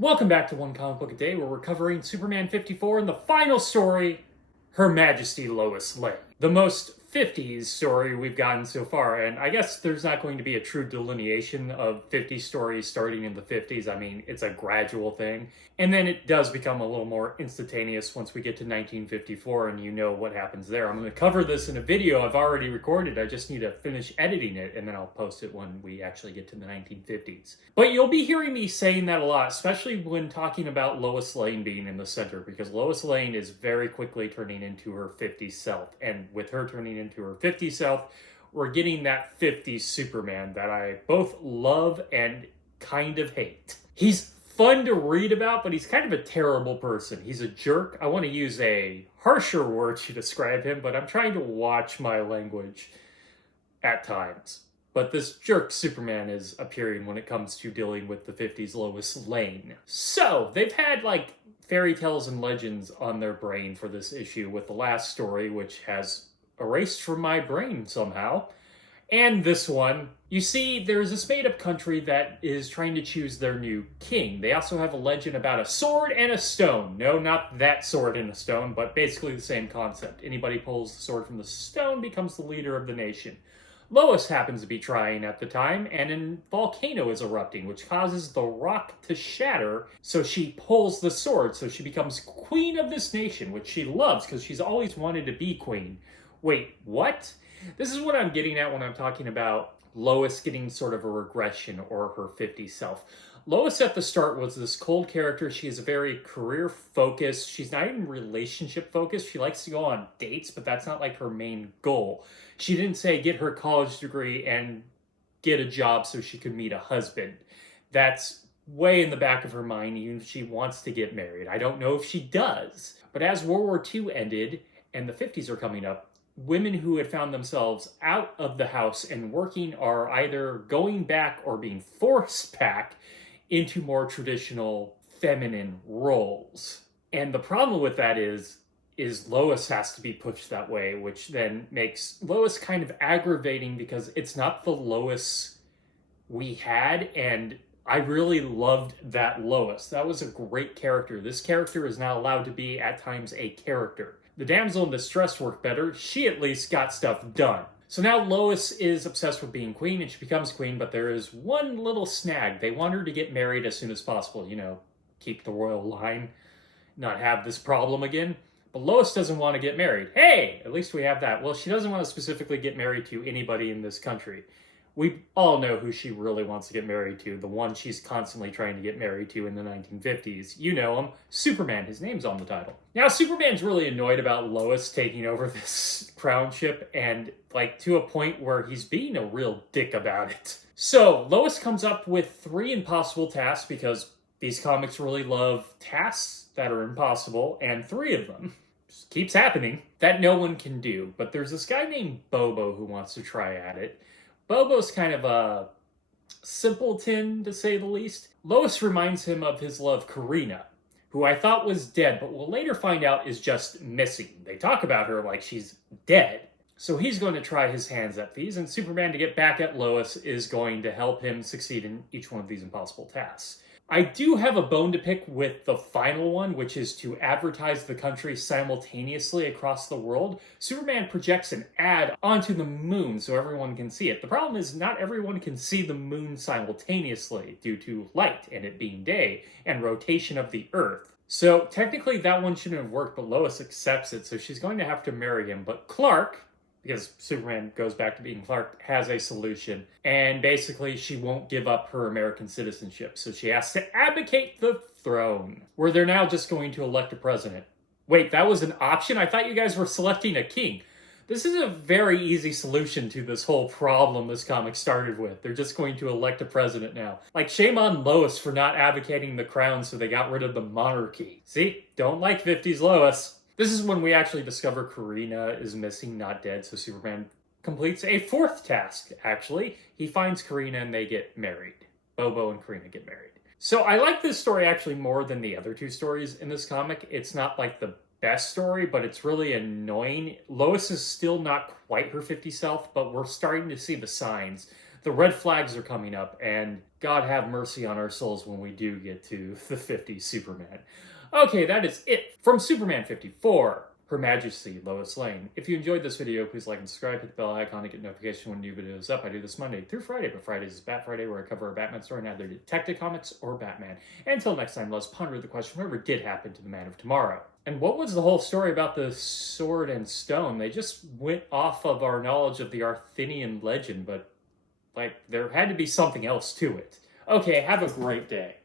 Welcome back to One Comic Book a Day, where we're covering Superman 54 and the final story, Her Majesty Lois Lane. The most 50s story we've gotten so far, and I guess there's not going to be a true delineation of 50 stories starting in the 50s. I mean, it's a gradual thing. And then it does become a little more instantaneous once we get to 1954 and you know what happens there. I'm going to cover this in a video I've already recorded. I just need to finish editing it and then I'll post it when we actually get to the 1950s. But you'll be hearing me saying that a lot, especially when talking about Lois Lane being in the center, because Lois Lane is very quickly turning into her 50s self. And with her turning into her 50s self, we're getting that 50s Superman that I both love and kind of hate. He's fun to read about, but he's kind of a terrible person. He's a jerk. I want to use a harsher word to describe him, but I'm trying to watch my language at times. But this jerk Superman is appearing when it comes to dealing with the 50s Lois Lane. So, they've had like fairy tales and legends on their brain for this issue, with the last story, which has erased from my brain somehow. And this one, you see, there's this made-up country that is trying to choose their new king. They also have a legend about a sword and a stone. No, not that sword and a stone, but basically the same concept. Anybody pulls the sword from the stone becomes the leader of the nation. Lois happens to be trying at the time, and a volcano is erupting, which causes the rock to shatter, so she pulls the sword, so she becomes queen of this nation, which she loves because she's always wanted to be queen. Wait, what? This is what I'm getting at when I'm talking about Lois getting sort of a regression or her 50s self. Lois at the start was this cold character. She is very career-focused. She's not even relationship-focused. She likes to go on dates, but that's not like her main goal. She didn't say get her college degree and get a job so she could meet a husband. That's way in the back of her mind, even if she wants to get married. I don't know if she does. But as World War II ended and the 50s are coming up, women who had found themselves out of the house and working are either going back or being forced back into more traditional feminine roles. And the problem with that is Lois has to be pushed that way, which then makes Lois kind of aggravating because it's not the Lois we had, and I really loved that Lois. That was a great character. This character is not allowed to be, at times, a character. The damsel in distress worked better. She at least got stuff done. So now Lois is obsessed with being queen, and she becomes queen, but there is one little snag. They want her to get married as soon as possible. You know, keep the royal line, not have this problem again. But Lois doesn't want to get married. Hey, at least we have that. Well, she doesn't want to specifically get married to anybody in this country. We all know who she really wants to get married to, the one she's constantly trying to get married to in the 1950s. You know him, Superman. His name's on the title. Now, Superman's really annoyed about Lois taking over this crownship, and like to a point where he's being a real dick about it. So, Lois comes up with 3 impossible tasks, because these comics really love tasks that are impossible, and 3 of them just keeps happening that no one can do. But there's this guy named Bobo who wants to try at it. Bobo's kind of a simpleton, to say the least. Lois reminds him of his love, Karina, who I thought was dead, but we'll later find out is just missing. They talk about her like she's dead. So he's going to try his hands at these, and Superman, to get back at Lois, is going to help him succeed in each one of these impossible tasks. I do have a bone to pick with the final one, which is to advertise the country simultaneously across the world. Superman projects an ad onto the moon so everyone can see it. The problem is not everyone can see the moon simultaneously due to light and it being day and rotation of the Earth. So technically that one shouldn't have worked, but Lois accepts it, so she's going to have to marry him. But Clark, because Superman goes back to being Clark, has a solution. And basically, she won't give up her American citizenship. So she has to abdicate the throne, where they're now just going to elect a president. Wait, that was an option? I thought you guys were selecting a king. This is a very easy solution to this whole problem this comic started with. They're just going to elect a president now. Like, shame on Lois for not advocating the crown, so they got rid of the monarchy. See? Don't like 50s Lois. This is when we actually discover Karina is missing, not dead, so Superman completes a 4th task, actually. He finds Karina and they get married. Bobo and Karina get married. So I like this story actually more than the other 2 stories in this comic. It's not like the best story, but it's really annoying. Lois is still not quite her 50 self, but we're starting to see the signs. The red flags are coming up, and God have mercy on our souls when we do get to the 50s Superman. Okay, that is it from Superman 54. Her Majesty, Lois Lane. If you enjoyed this video, please like and subscribe, hit the bell icon to get notification when new videos up. I do this Monday through Friday, but Fridays is Bat Friday, where I cover a Batman story in either Detective Comics or Batman. And until next time, let's ponder the question, whatever did happen to the Man of Tomorrow. And what was the whole story about the sword and stone? They just went off of our knowledge of the Arthurian legend, but, like, there had to be something else to it. Okay, have a great day.